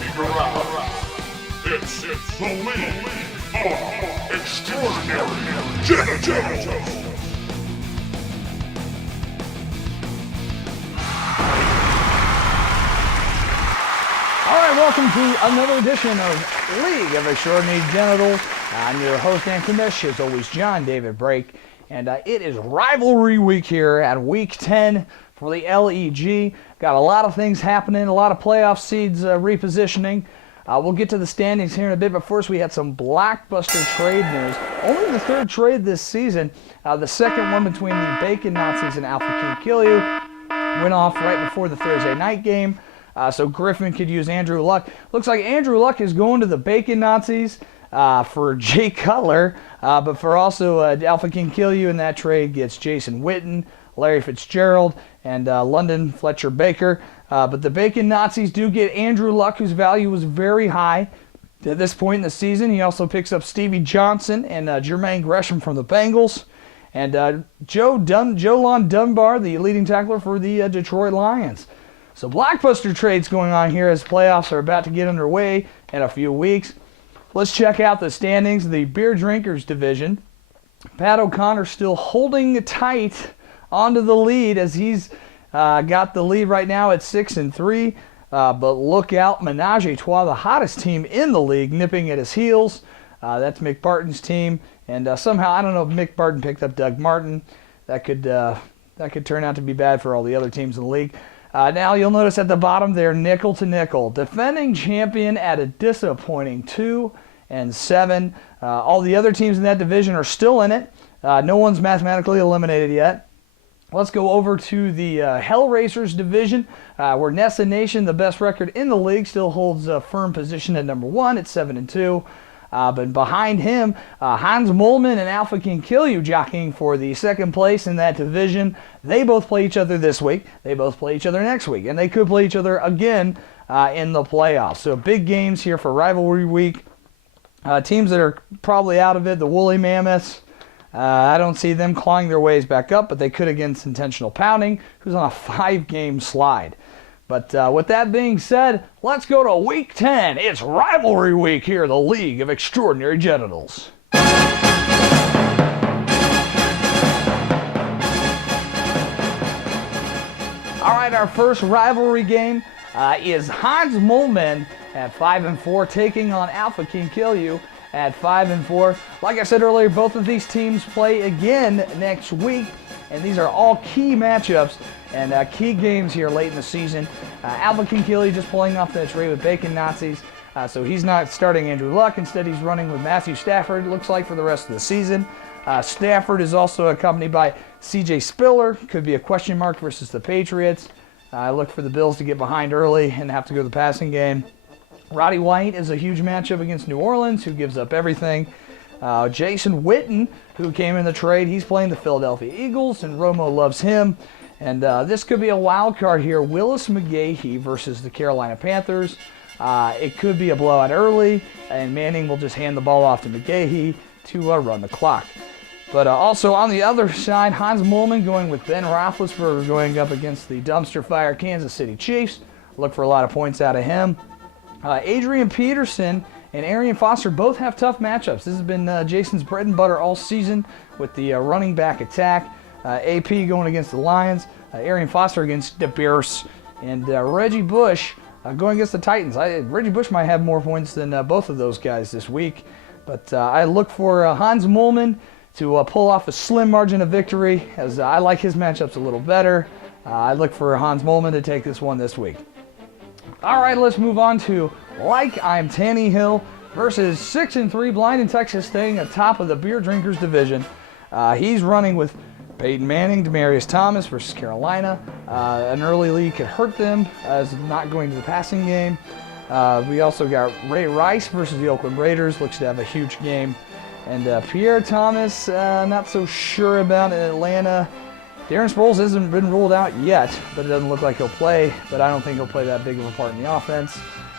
looking around. It's the League of Extraordinary Genitals. All right, welcome to another edition of League of Extraordinary Genitals. I'm your host and commissioner, as always, John David Brake, and it is rivalry week here at Week 10 for the LEG. Got a lot of things happening, a lot of playoff seeds repositioning. We'll get to the standings here in a bit, but first we had some blockbuster trade news. Only the third trade this season. The second one between the Bacon Nazis and Alpha King Kill You went off right before the Thursday night game. So Griffin could use Andrew Luck. Looks like Andrew Luck is going to the Bacon Nazis for Jay Cutler, but for also Alpha King Kill You in that trade gets Jason Witten, Larry Fitzgerald, and London Fletcher Baker. But the Bacon Nazis do get Andrew Luck, whose value was very high at this point in the season. He also picks up Stevie Johnson and Jermaine Gresham from the Bengals. And Jolon Dunbar, the leading tackler for the Detroit Lions. So blockbuster trades going on here as playoffs are about to get underway in a few weeks. Let's check out the standings of the Beer Drinkers division. Pat O'Connor still holding tight onto the lead as he's got the lead right now at 6-3. But look out, Menage a Trois, the hottest team in the league, nipping at his heels. That's Mick Barton's team. And somehow, I don't know if Mick Barton picked up Doug Martin. That could turn out to be bad for all the other teams in the league. Now you'll notice at the bottom there, nickel to nickel. Defending champion at a disappointing 2-7. All the other teams in that division are still in it. No one's mathematically eliminated yet. Let's go over to the Hellraisers division, where Nessa Nation, the best record in the league, still holds a firm position at number 1 at 7-2. But behind him, Hans Molman and Alpha King Kill You jockeying for the second place in that division. They both play each other this week. They both play each other next week. And they could play each other again in the playoffs. So big games here for rivalry week. Teams that are probably out of it, the Woolly Mammoths. I don't see them clawing their ways back up, but they could against Intentional Pounding, who's on a 5-game slide. But with that being said, let's go to Week 10. It's rivalry week here, the League of Extraordinary Genitals. All right, our first rivalry game is Hans Molman at 5-4 taking on Alpha King Kill You at 5-4. Like I said earlier, both of these teams play again next week, and these are all key matchups and key games here late in the season. Alpha King Kill You just pulling off that trade with Bacon Nazis, so he's not starting Andrew Luck. Instead, he's running with Matthew Stafford, looks like, for the rest of the season. Stafford is also accompanied by C.J. Spiller. Could be a question mark versus the Patriots. I look for the Bills to get behind early and have to go to the passing game. Roddy White is a huge matchup against New Orleans, who gives up everything. Jason Witten, who came in the trade, he's playing the Philadelphia Eagles, and Romo loves him. And this could be a wild card here. Willis McGahee versus the Carolina Panthers. It could be a blowout early, and Manning will just hand the ball off to McGahee to run the clock. But also on the other side, Hans Molman going with Ben Roethlisberger going up against the dumpster fire Kansas City Chiefs. Look for a lot of points out of him. Adrian Peterson and Arian Foster both have tough matchups. This has been Jason's bread and butter all season with the running back attack. AP going against the Lions, Arian Foster against the Bears, and Reggie Bush going against the Titans. Reggie Bush might have more points than both of those guys this week, but I look for Hans Molman to pull off a slim margin of victory, as I like his matchups a little better. I look for Hans Molman to take this one this week. All right, let's move on to Like I'm Tannehill versus 6-3 Blind in Texas, staying atop of the Beer Drinkers division. He's running with Peyton Manning, Demaryius Thomas versus Carolina. An early lead could hurt them as not going to the passing game. We also got Ray Rice versus the Oakland Raiders. Looks to have a huge game. And Pierre Thomas, not so sure about in Atlanta. Darren Sproles hasn't been ruled out yet, but it doesn't look like he'll play. But I don't think he'll play that big of a part in the offense.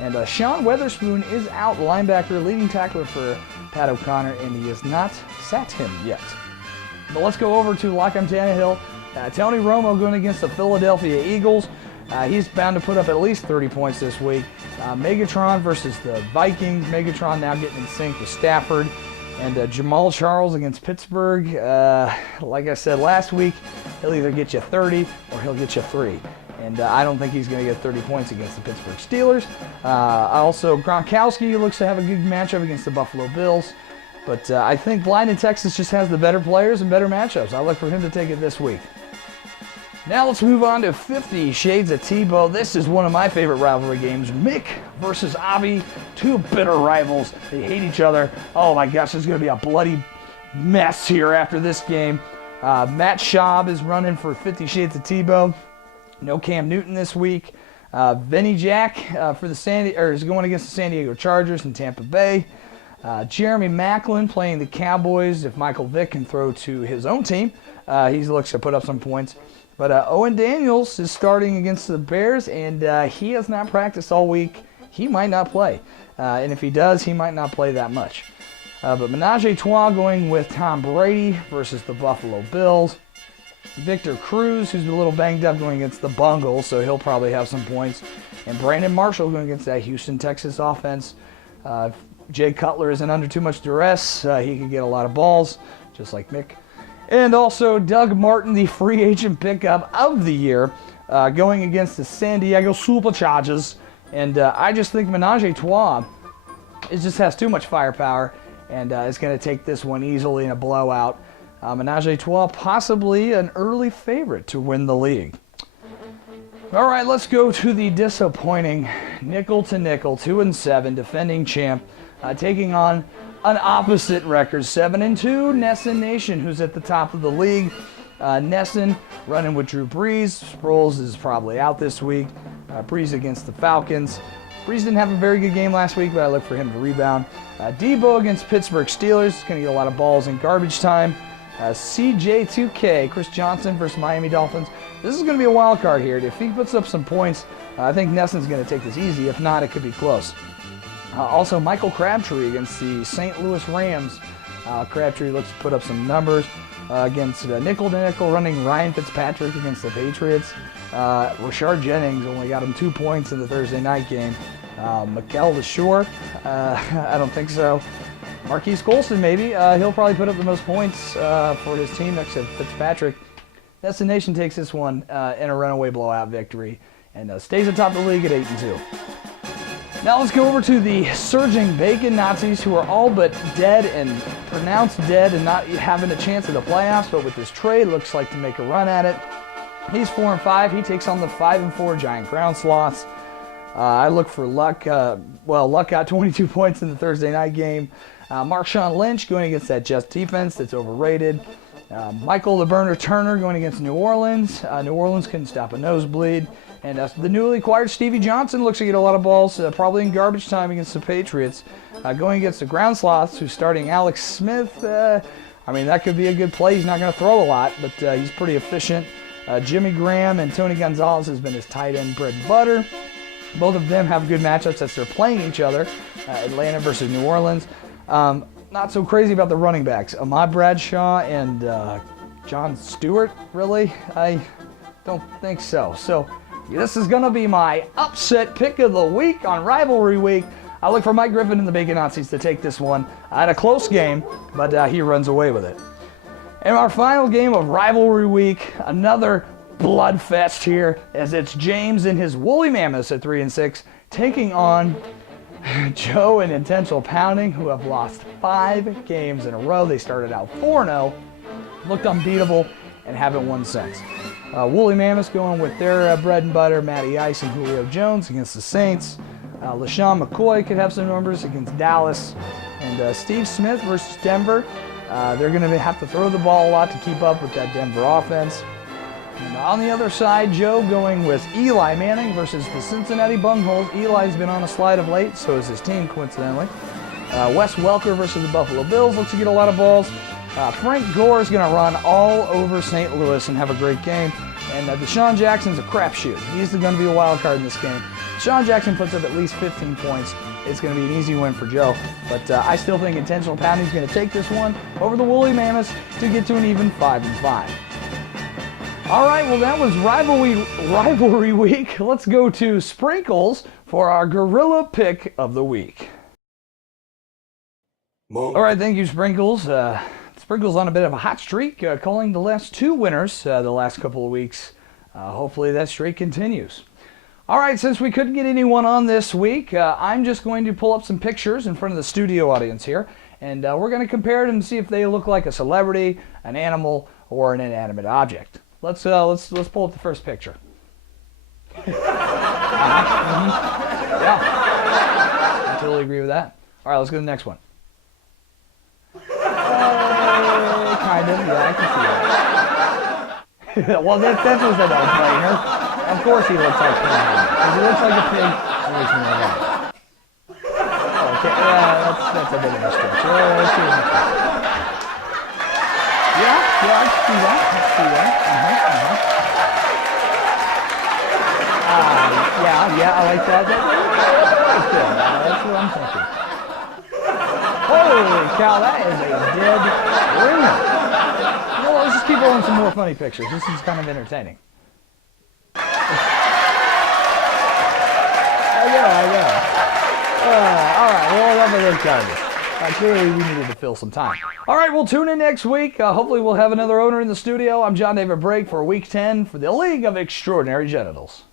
And Sean Weatherspoon is out, linebacker, leading tackler for Pat O'Connor, and he has not sat him yet. But let's go over to Like I'm Tannehill. Tony Romo going against the Philadelphia Eagles. He's bound to put up at least 30 points this week. Megatron versus the Vikings. Megatron now getting in sync with Stafford. And Jamal Charles against Pittsburgh. Like I said last week, he'll either get you 30 or he'll get you 3. And I don't think he's going to get 30 points against the Pittsburgh Steelers. Also, Gronkowski looks to have a good matchup against the Buffalo Bills. But I think Blind in Texas just has the better players and better matchups. I look for him to take it this week. Now let's move on to 50 Shades of Tebow. This is one of my favorite rivalry games. Mick versus Avi, two bitter rivals. They hate each other. Oh my gosh, there's going to be a bloody mess here after this game. Matt Schaub is running for 50 Shades of Tebow. No Cam Newton this week. Vinny Jack for the is going against the San Diego Chargers in Tampa Bay. Jeremy Maclin playing the Cowboys. If Michael Vick can throw to his own team, he looks to put up some points. But Owen Daniels is starting against the Bears, and he has not practiced all week. He might not play. And if he does, he might not play that much. But Menage a Trois going with Tom Brady versus the Buffalo Bills. Victor Cruz, who's a little banged up, going against the Bungles, so he'll probably have some points. And Brandon Marshall going against that Houston, Texas offense. If Jay Cutler isn't under too much duress, he could get a lot of balls, just like Mick. And also Doug Martin, the free agent pickup of the year, going against the San Diego Superchargers. And I just think Menage a Trois just has too much firepower, and it's going to take this one easily in a blowout. Menage a Trois possibly an early favorite to win the league. All right, let's go to the disappointing nickel to nickel 2-7 defending champ, taking on an opposite record 7-2 Nesson Nation, who's at the top of the league. Nesson running with Drew Brees. Sproles is probably out this week. Brees against the Falcons. Brees didn't have a very good game last week, but I look for him to rebound. Debo against Pittsburgh Steelers. Going to get a lot of balls in garbage time. CJ2K, Chris Johnson versus Miami Dolphins. This is going to be a wild card here. If he puts up some points, I think Nesson's going to take this easy. If not, it could be close. Also, Michael Crabtree against the St. Louis Rams. Crabtree looks to put up some numbers against nickel to nickel running Ryan Fitzpatrick against the Patriots. Rashard Jennings only got him 2 points in the Thursday night game. Mikel LeSure, I don't think so. Marquise Colston, maybe. He'll probably put up the most points for his team next to Fitzpatrick. Nesson Nation takes this one in a runaway blowout victory and stays atop the league at 8-2. Now let's go over to the surging Bacon Nazis, who are all but dead and pronounced dead and not having a chance at the playoffs, but with this trade looks like to make a run at it. He's 4-5. He takes on the 5-4 Giant Ground Sloths. I look for Luck. Luck got 22 points in the Thursday night game. Marshawn Lynch going against that Jets defense that's overrated. Michael the Burner Turner going against New Orleans. New Orleans couldn't stop a nosebleed. And the newly acquired Stevie Johnson looks to get a lot of balls, probably in garbage time against the Patriots. Going against the Ground Sloths, who's starting Alex Smith. That could be a good play. He's not going to throw a lot, but he's pretty efficient. Jimmy Graham and Tony Gonzalez has been his tight end bread and butter. Both of them have good matchups as they're playing each other. Atlanta versus New Orleans. Not so crazy about the running backs. Ahmad Bradshaw and John Stewart, really? I don't think so. So this is going to be my upset pick of the week on Rivalry Week. I look for Mike Griffin and the Bacon Nazis to take this one. I had a close game, but he runs away with it. And our final game of Rivalry Week, another bloodfest here, as it's James and his Woolly Mammoths at 3-6 taking on Joe and Intentional Pounding, who have lost 5 games in a row. They started out 4-0, looked unbeatable, and haven't won since. Woolly Mammoths going with their bread and butter, Matty Ice and Julio Jones against the Saints. LaShawn McCoy could have some numbers against Dallas. And Steve Smith versus Denver. They're going to have to throw the ball a lot to keep up with that Denver offense. And on the other side, Joe going with Eli Manning versus the Cincinnati Bungholes. Eli's been on a slide of late, so is his team, coincidentally. Wes Welker versus the Buffalo Bills looks to get a lot of balls. Frank Gore is going to run all over St. Louis and have a great game. And Deshaun Jackson's a crapshoot. He's going to be a wild card in this game. Deshaun Jackson puts up at least 15 points. It's going to be an easy win for Joe. But I still think Intentional Pounding is going to take this one over the Woolly Mammoths to get to an even 5-5. All right, well, that was rivalry week. Let's go to Sprinkles for our gorilla pick of the week. All right, thank you, Sprinkles. Sprinkles on a bit of a hot streak, calling the last two winners the last couple of weeks. Hopefully that streak continues. All right, since we couldn't get anyone on this week, I'm just going to pull up some pictures in front of the studio audience here, and we're going to compare them and see if they look like a celebrity, an animal, or an inanimate object. Let's pull up the first picture. Yeah, I totally agree with that. All right, let's go to the next one. Kind of, yeah, I can see that. Well, that was a no-brainer. Of course he looks like Pig. If he looks like a pig, he makes me laugh. Okay, that's a bit of a stretch. Let's see the next one. Yeah, I can see that. Yeah, I like that. That's what I'm thinking. Holy cow, that is a dead ringer. Well, let's just keep rolling some more funny pictures. This is kind of entertaining. I know. All right, well, enough of this garbage. Clearly, we needed to fill some time. All right, we'll tune in next week. Hopefully, we'll have another owner in the studio. I'm John David Brake for Week 10 for the League of Extraordinary Genitals.